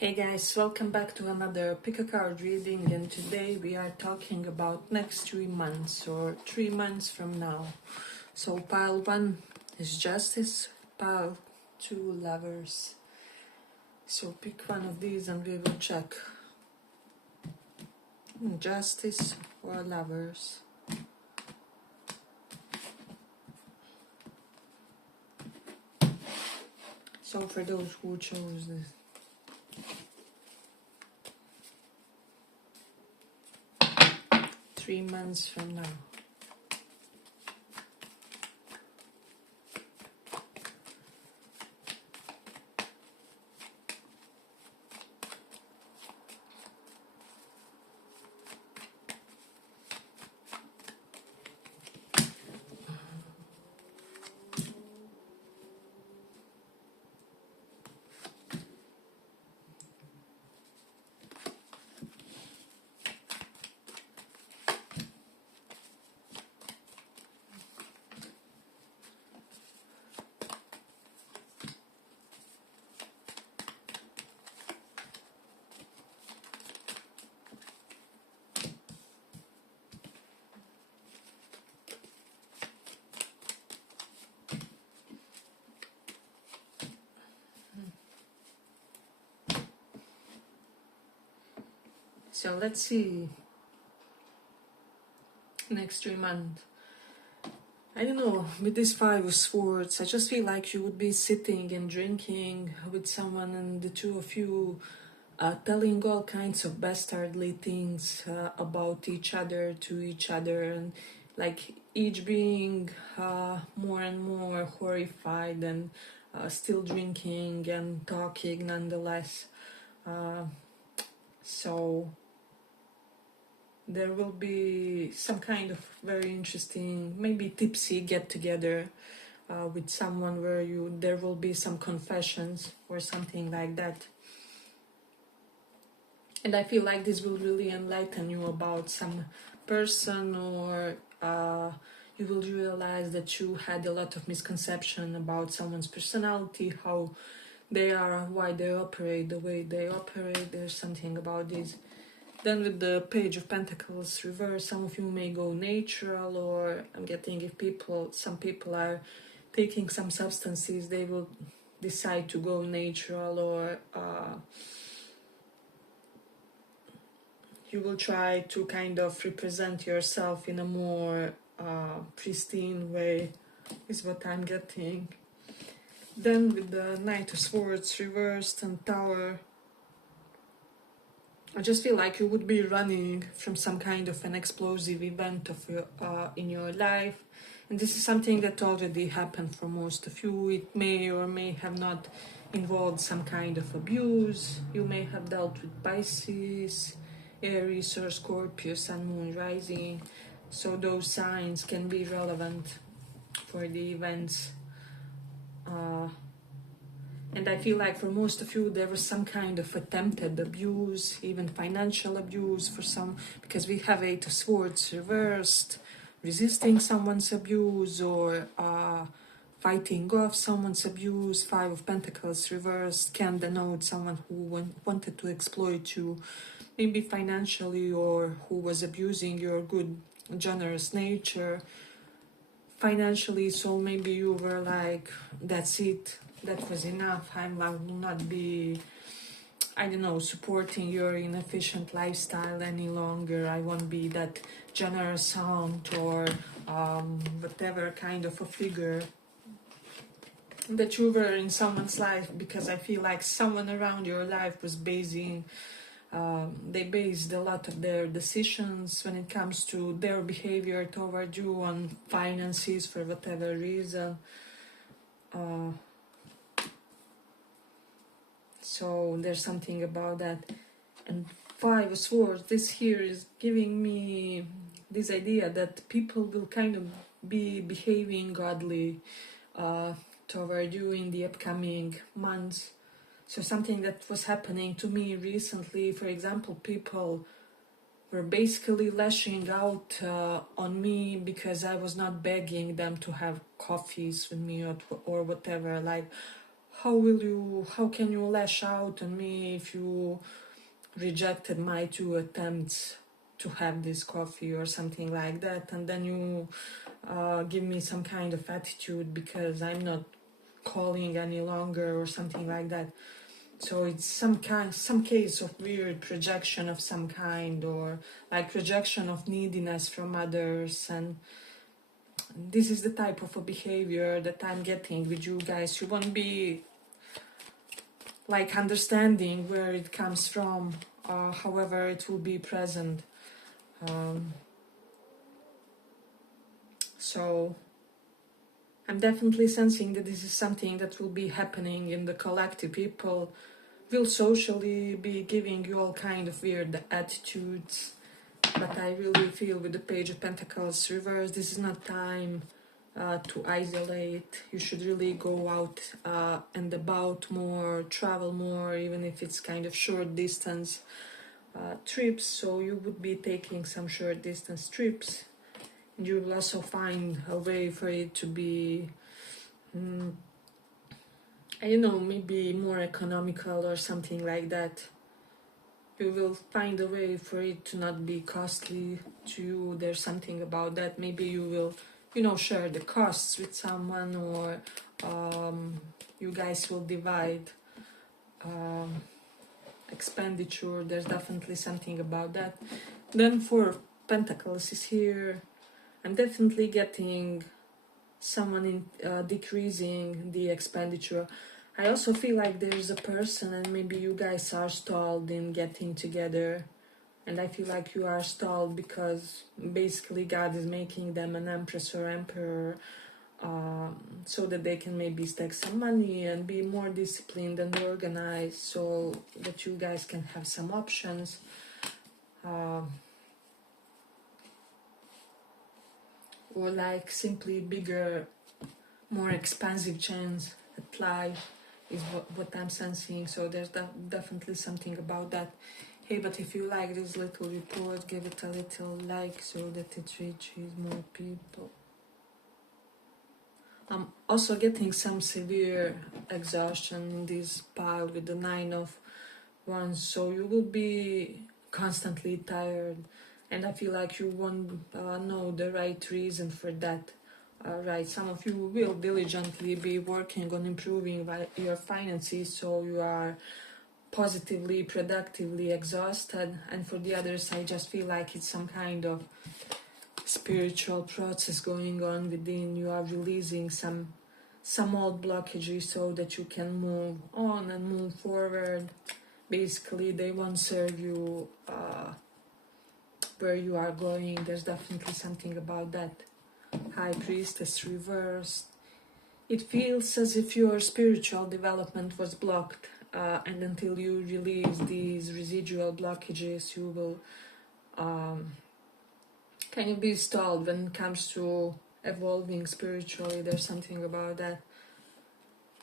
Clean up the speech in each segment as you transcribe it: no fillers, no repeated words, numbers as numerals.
Hey guys, welcome back to another pick a card reading, and today we are talking about next 3 months or 3 months from now. So pile 1 is Justice, pile 2 Lovers. So pick one of these and we will check Justice or Lovers. So for those who chose this, 3 months from now. So let's see next 3 months. I don't know, with this 5 of Swords, I just feel like you would be sitting and drinking with someone, and the two of you telling all kinds of bastardly things about each other to each other, and like each being more and more horrified and still drinking and talking nonetheless. So there will be some kind of very interesting, maybe tipsy get together with someone where there will be some confessions or something like that. And I feel like this will really enlighten you about some person, or you will realize that you had a lot of misconception about someone's personality, how they are, why they operate the way they operate. There's something about this. Then with the Page of Pentacles reverse, some of you may go natural, or I'm getting if some people are taking some substances, they will decide to go natural, or you will try to kind of represent yourself in a more pristine way, is what I'm getting. Then with the Knight of Swords reversed and Tower, I just feel like you would be running from some kind of an explosive event in your life. And this is something that already happened for most of you. It may or may have not involved some kind of abuse. You may have dealt with Pisces, Aries or Scorpio, Sun, Moon, Rising. So those signs can be relevant for the events. And I feel like for most of you, there was some kind of attempted abuse, even financial abuse for some, because we have 8 of Swords reversed, resisting someone's abuse, or fighting off someone's abuse. 5 of Pentacles reversed can denote someone who wanted to exploit you, maybe financially, or who was abusing your good, generous nature financially. So maybe you were like, that's it, that was enough, I will not be, I don't know, supporting your inefficient lifestyle any longer. I won't be that generous aunt or whatever kind of a figure that you were in someone's life, because I feel like someone around your life was they based a lot of their decisions when it comes to their behavior toward you on finances for whatever reason. So there's something about that. And 5 of Swords, this here is giving me this idea that people will kind of be behaving godly toward you in the upcoming months. So something that was happening to me recently, for example, people were basically lashing out on me because I was not begging them to have coffees with me or whatever. Like, how can you lash out on me if you rejected my 2 attempts to have this coffee or something like that, and then you give me some kind of attitude because I'm not calling any longer or something like that. So it's some case of weird projection of some kind, or like projection of neediness from others. And this is the type of a behavior that I'm getting with you guys. You won't be like understanding where it comes from, however it will be present. So I'm definitely sensing that this is something that will be happening in the collective. People will socially be giving you all kind of weird attitudes, but I really feel with the Page of Pentacles reverse, this is not time to isolate. You should really go out and about more, travel more, even if it's kind of short distance trips. So you would be taking some short distance trips, and you will also find a way for it to be I don't know, maybe more economical or something like that. You will find a way for it to not be costly to you. There's something about that. Maybe you will, share the costs with someone, or you guys will divide expenditure. There's definitely something about that. Then for Pentacles is here. I'm definitely getting someone decreasing the expenditure. I also feel like there's a person and maybe you guys are stalled in getting together, and I feel like you are stalled because basically God is making them an empress or emperor, so that they can maybe stack some money and be more disciplined and organized, so that you guys can have some options. Or like simply bigger, more expansive chance at life is what I'm sensing. So there's definitely something about that. Hey, but if you like this little report, give it a little like so that it reaches more people. I'm also getting some severe exhaustion in this pile with the 9 of Wands, so you will be constantly tired, and I feel like you won't know the right reason for that. Right, some of you will diligently be working on improving your finances, so you are positively, productively exhausted, and for the others I just feel like it's some kind of spiritual process going on within. You are releasing some old blockages so that you can move on and move forward. Basically they won't serve you where you are going. There's definitely something about that. High Priestess reversed. It feels as if your spiritual development was blocked, and until you release these residual blockages, you will kind of be stalled when it comes to evolving spiritually. There's something about that.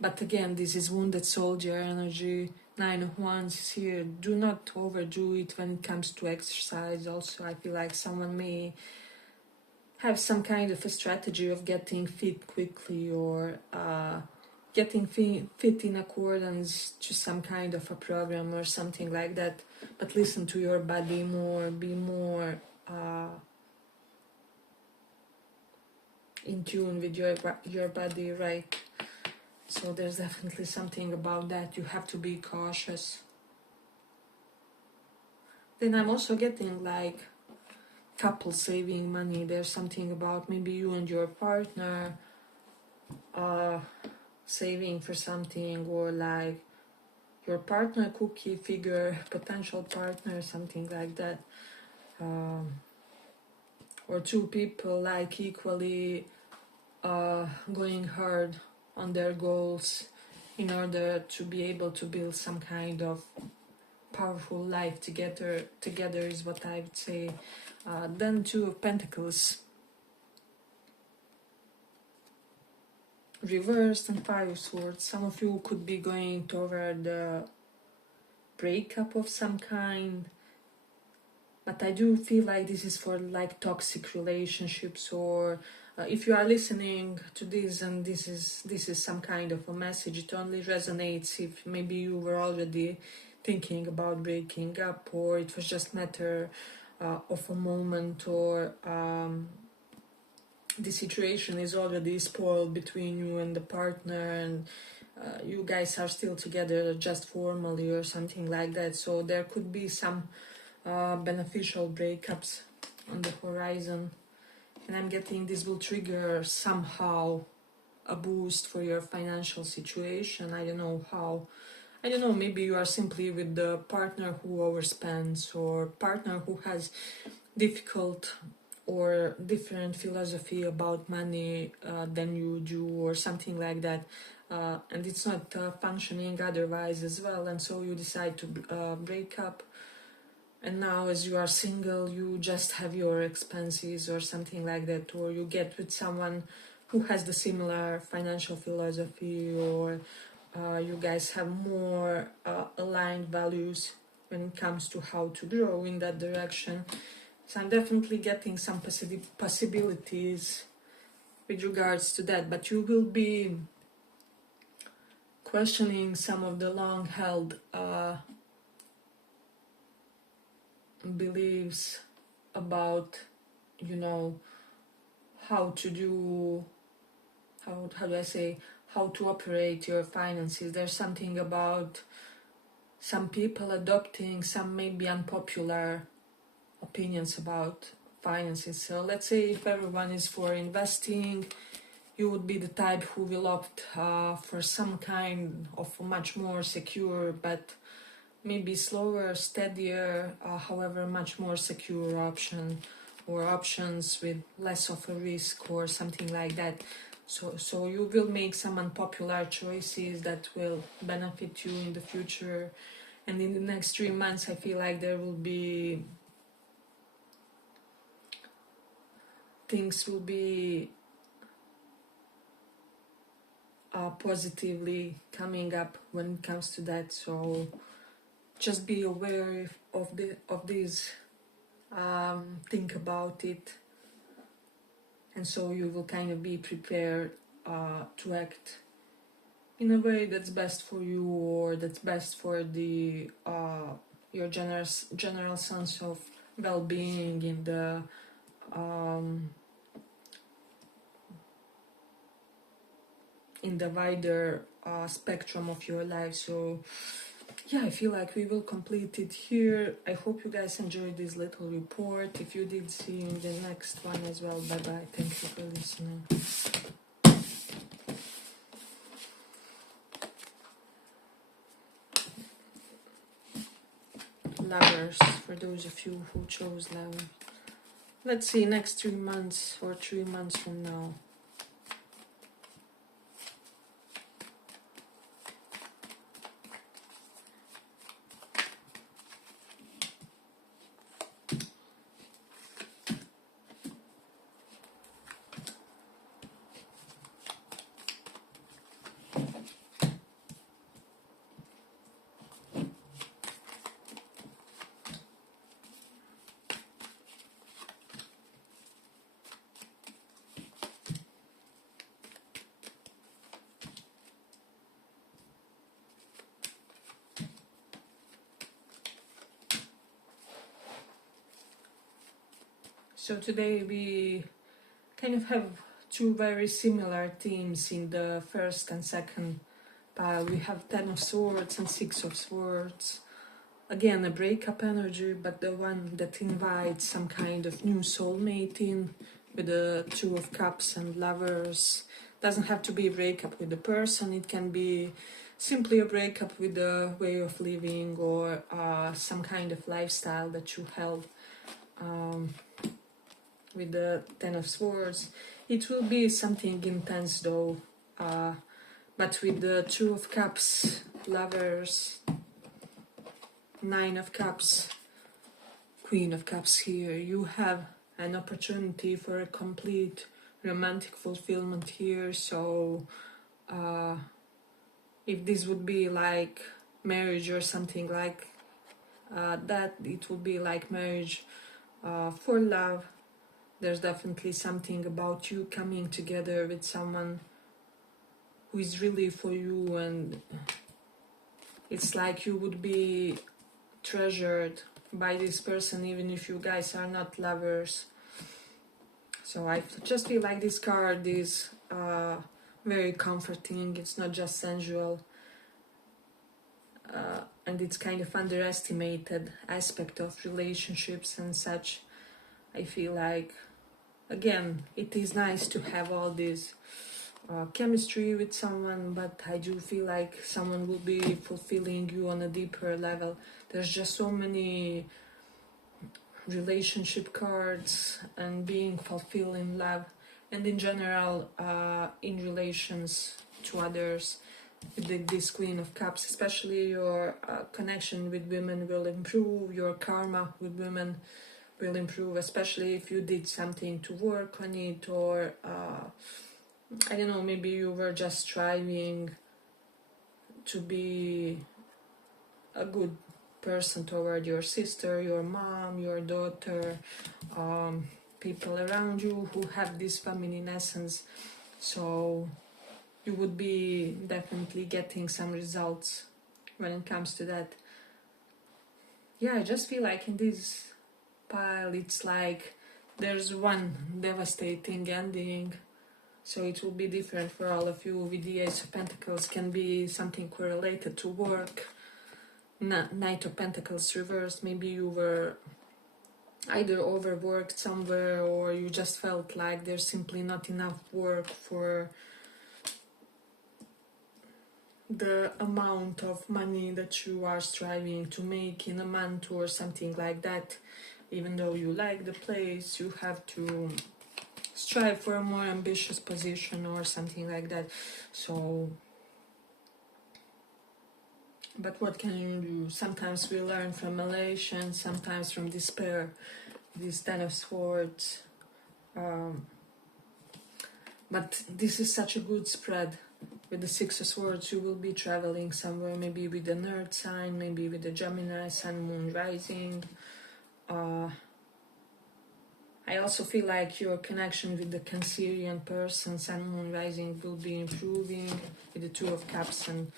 But again, this is wounded soldier energy. 9 of Wands is here. Do not overdo it when it comes to exercise. Also, I feel like someone may have some kind of a strategy of getting fit quickly, or getting fit in accordance to some kind of a program or something like that. But listen to your body more, be more in tune with your body, right? So there's definitely something about that. You have to be cautious. Then I'm also getting like couple saving money. There's something about maybe you and your partner saving for something, or like your partner cookie figure, potential partner, something like that. Or two people like equally going hard on their goals in order to be able to build some kind of powerful life together is what I would say. Then 2 of Pentacles reversed and 5 of Swords. Some of you could be going toward the breakup of some kind, but I do feel like this is for like toxic relationships, or if you are listening to this and this is some kind of a message, it only resonates if maybe you were already thinking about breaking up, or it was just matter of a moment, or the situation is already spoiled between you and the partner, and you guys are still together just formally or something like that. So there could be some beneficial breakups on the horizon, and I'm getting this will trigger somehow a boost for your financial situation. I don't know how. I don't know, maybe you are simply with the partner who overspends, or partner who has difficult or different philosophy about money than you do, or something like that, and it's not functioning otherwise as well, and so you decide to break up. And now, as you are single, you just have your expenses or something like that, or you get with someone who has the similar financial philosophy, or you guys have more aligned values when it comes to how to grow in that direction. So I'm definitely getting some possibilities with regards to that, but you will be questioning some of the long-held beliefs about, you know, how to do, how do I say, how to operate your finances. There's something about some people adopting some maybe unpopular opinions about finances. So let's say if everyone is for investing, you would be the type who will opt for some kind of much more secure, but maybe slower, steadier, however much more secure option, or options with less of a risk or something like that. So you will make some unpopular choices that will benefit you in the future. And in the next 3 months, I feel like there will be things will be positively coming up when it comes to that. So just be aware of this, think about it, and so you will kind of be prepared to act in a way that's best for you, or that's best for the your general sense of well-being in the wider spectrum of your life. So yeah, I feel like we will complete it here. I hope you guys enjoyed this little report. If you did, see you in the next one as well. Bye bye. Thank you for listening. Lovers, for those of you who chose love. Let's see, next 3 months or 3 months from now. So today we kind of have two very similar themes in the first and second pile. We have 10 of Swords and 6 of Swords. Again, a breakup energy, but the one that invites some kind of new soulmate in, with the 2 of Cups and Lovers. Doesn't have to be a breakup with the person, it can be simply a breakup with the way of living, or some kind of lifestyle that you held. With the 10 of Swords, it will be something intense though, but with the 2 of Cups, Lovers, 9 of Cups, Queen of Cups here, you have an opportunity for a complete romantic fulfillment here. So if this would be like marriage or something like that, it would be like marriage for love, There's definitely something about you coming together with someone who is really for you, and it's like you would be treasured by this person even if you guys are not lovers. So I just feel like this card is very comforting. It's not just sensual, and it's kind of underestimated aspect of relationships and such. I feel like, again, it is nice to have all this chemistry with someone, but I do feel like someone will be fulfilling you on a deeper level. There's just so many relationship cards and being fulfilled in love and in general in relations to others. With this Queen of Cups, especially your connection with women will improve, your karma with women will improve, especially if you did something to work on it, or I don't know, maybe you were just striving to be a good person toward your sister, your mom, your daughter, people around you who have this feminine essence. So you would be definitely getting some results when it comes to that. Yeah, I just feel like in this pile it's like there's one devastating ending, so it will be different for all of you. With the Ace of Pentacles can be something correlated to work. Knight of Pentacles reversed, maybe you were either overworked somewhere, or you just felt like there's simply not enough work for the amount of money that you are striving to make in a month or something like that. Even though you like the place, you have to strive for a more ambitious position or something like that. So, but what can you do? Sometimes we learn from elation, sometimes from despair. This Ten of Swords. But this is such a good spread. With the Six of Swords, you will be traveling somewhere, maybe with an Earth sign, maybe with a Gemini, Sun, Moon, Rising. I also feel like your connection with the Cancerian person, Sun, Moon, Rising, will be improving. With the Two of Cups and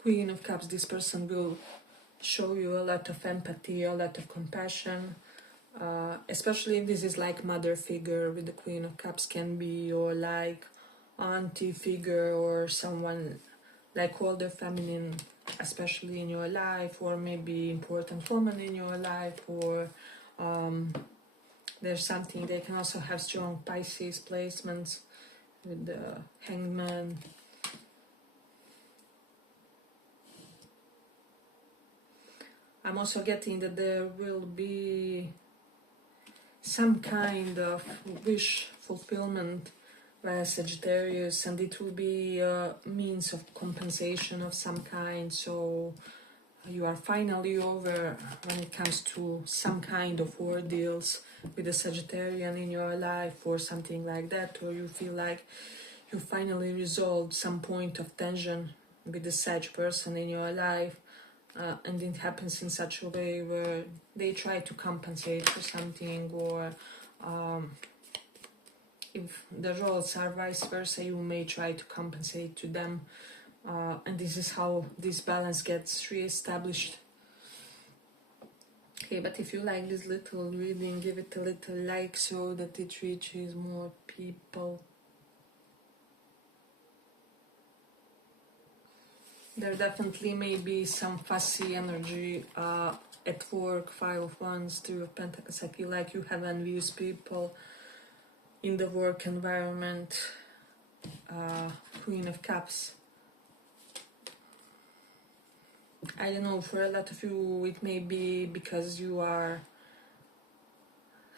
Queen of Cups, this person will show you a lot of empathy, a lot of compassion. Especially if this is like mother figure with the Queen of Cups, can be, or like auntie figure, or someone like older feminine, especially in your life, or maybe important woman in your life, or there's something. They can also have strong Pisces placements with the Hangman. I'm also getting that there will be some kind of wish fulfillment via Sagittarius, and it will be a means of compensation of some kind. So you are finally over when it comes to some kind of ordeals with a Sagittarian in your life or something like that, or you feel like you finally resolved some point of tension with the Sag person in your life. And it happens in such a way where they try to compensate for something, or if the roles are vice versa, you may try to compensate to them, and this is how this balance gets re-established. Okay, but if you like this little reading, give it a little like so that it reaches more people. There definitely may be some fussy energy at work. Five of Wands, Three of Pentacles. I feel like you have envious people in the work environment. Queen of Cups. I don't know, for a lot of you it may be because you are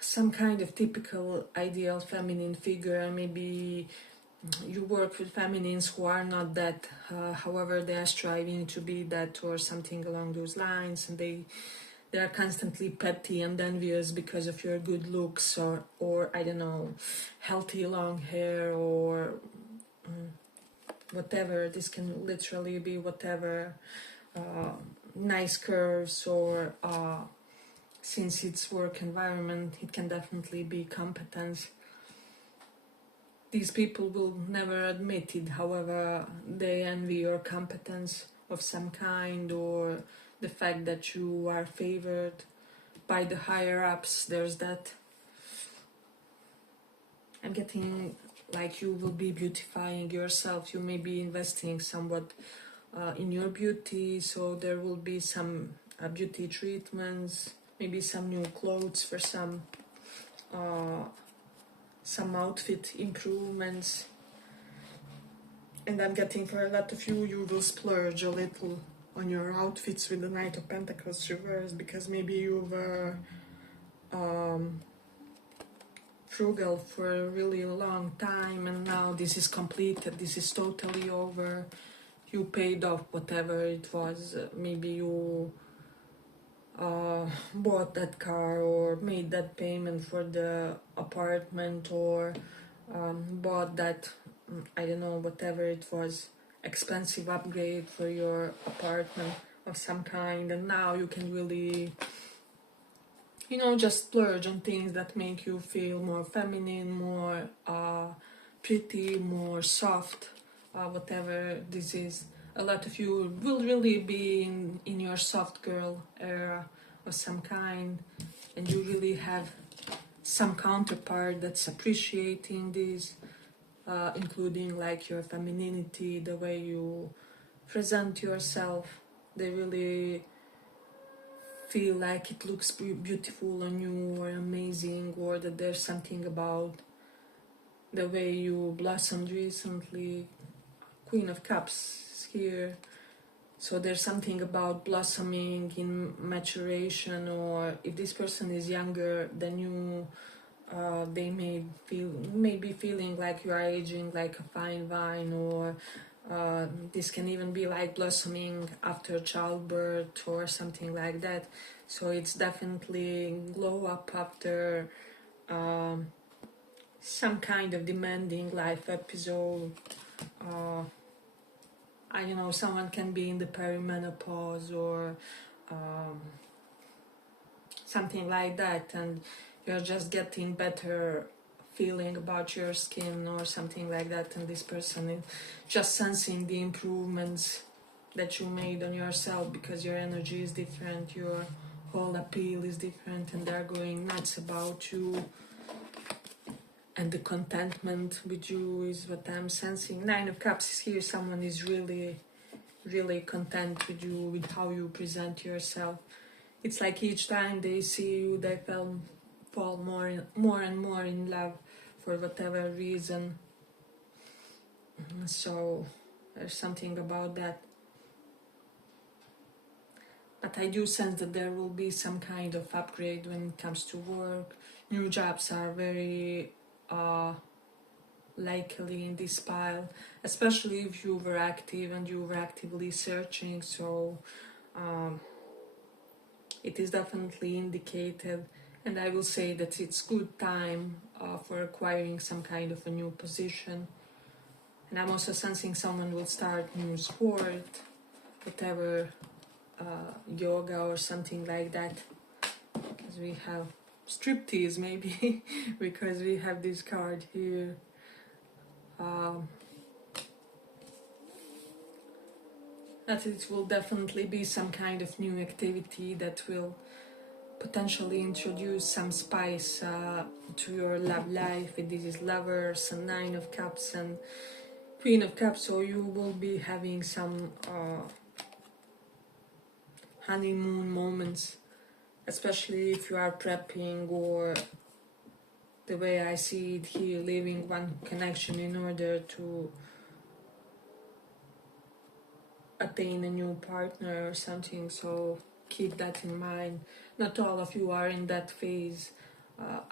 some kind of typical ideal feminine figure. Maybe you work with feminines who are not that, however they are striving to be that, or something along those lines, and they are constantly petty and envious because of your good looks, or I don't know, healthy long hair, or whatever. This can literally be whatever, nice curves, or since it's work environment, it can definitely be competence. These people will never admit it, however, they envy your competence of some kind, or the fact that you are favored by the higher ups. There's that. I'm getting like you will be beautifying yourself. You may be investing somewhat in your beauty, so there will be some beauty treatments, maybe some new clothes for some outfit improvements. And I'm getting for a lot of you, you will splurge a little on your outfits with the Knight of Pentacles reversed, because maybe you were frugal for a really long time, and now this is completed, this is totally over. You paid off whatever it was. Maybe you bought that car, or made that payment for the apartment, or bought that, I don't know, whatever it was, expensive upgrade for your apartment of some kind, and now you can really, you know, just splurge on things that make you feel more feminine, more pretty, more soft, whatever this is. A lot of you will really be in your soft girl era of some kind, and you really have some counterpart that's appreciating this, including like your femininity, the way you present yourself. They really feel like it looks beautiful on you, or amazing, or that there's something about the way you blossomed recently. Queen of Cups is here, so there's something about blossoming in maturation, or if this person is younger than you, they may be feeling like you are aging like a fine wine, or this can even be like blossoming after childbirth or something like that. So it's definitely glow up after some kind of demanding life episode. I don't know, someone can be in the perimenopause, or something like that, and you're just getting better feeling about your skin or something like that, and this person is just sensing the improvements that you made on yourself, because your energy is different, your whole appeal is different, and they're going nuts about you, and the contentment with you is what I'm sensing. Nine of Cups is here. Someone is really content with you, with how you present yourself. It's like each time they see you, they fall more and more in love for whatever reason. So there's something about that. But I do sense that there will be some kind of upgrade when it comes to work. New jobs are very likely in this pile, especially if you were active and you were actively searching. So it is definitely indicated, and I will say that it's good time for acquiring some kind of a new position. And I'm also sensing someone will start new sport, whatever, yoga or something like that, because we have striptease maybe because we have this card here. That it will definitely be some kind of new activity that will potentially introduce some spice to your love life. This is Lovers and Nine of Cups and Queen of Cups, so you will be having some honeymoon moments, especially if you are prepping, or the way I see it here, leaving one connection in order to attain a new partner or something. So keep that in mind. Not all of you are in that phase.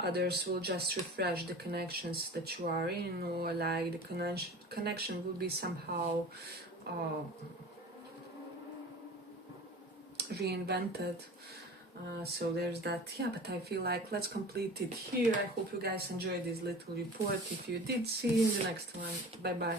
Others will just refresh the connections that you are in, or like the connection will be somehow reinvented. So there's that. Yeah, but I feel like let's complete it here. I hope you guys enjoyed this little report. If you did, see you in the next one. Bye bye.